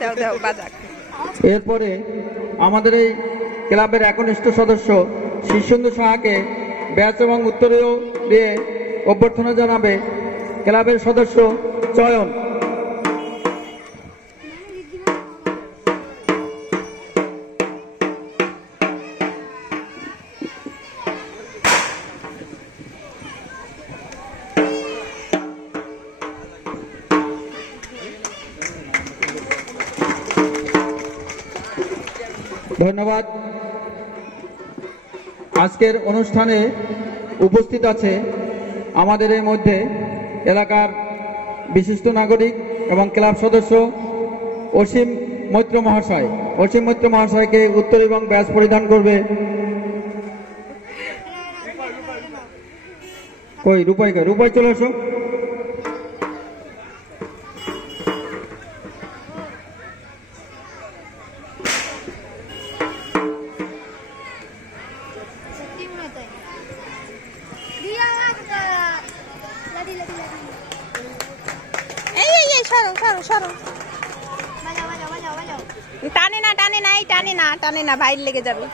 দাও দাও বাজাক। এরপরে আমাদের এই ক্লাবের একনিষ্ঠ সদস্য শীর্ষেন্দু সাহাকে ব্যাচ এবং উত্তরীয় দিয়ে অভ্যর্থনা জানাবে ক্লাবের সদস্য চয়ন। ধন্যবাদ। আজকের অনুষ্ঠানে উপস্থিত আছে আমাদের এই মধ্যে এলাকার বিশিষ্ট নাগরিক এবং ক্লাব সদস্য অসীম মৈত্র মহাশয়। অসীম মৈত্র মহাশয়কে উত্তর এবং ব্যাচ পরিধান করবে। কই রূপাই কই? রূপাই চলে আসো। টানে না টানে না, এই টানে না টানে না, ভাইর লেগে যাবে।